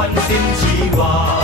温馨似画。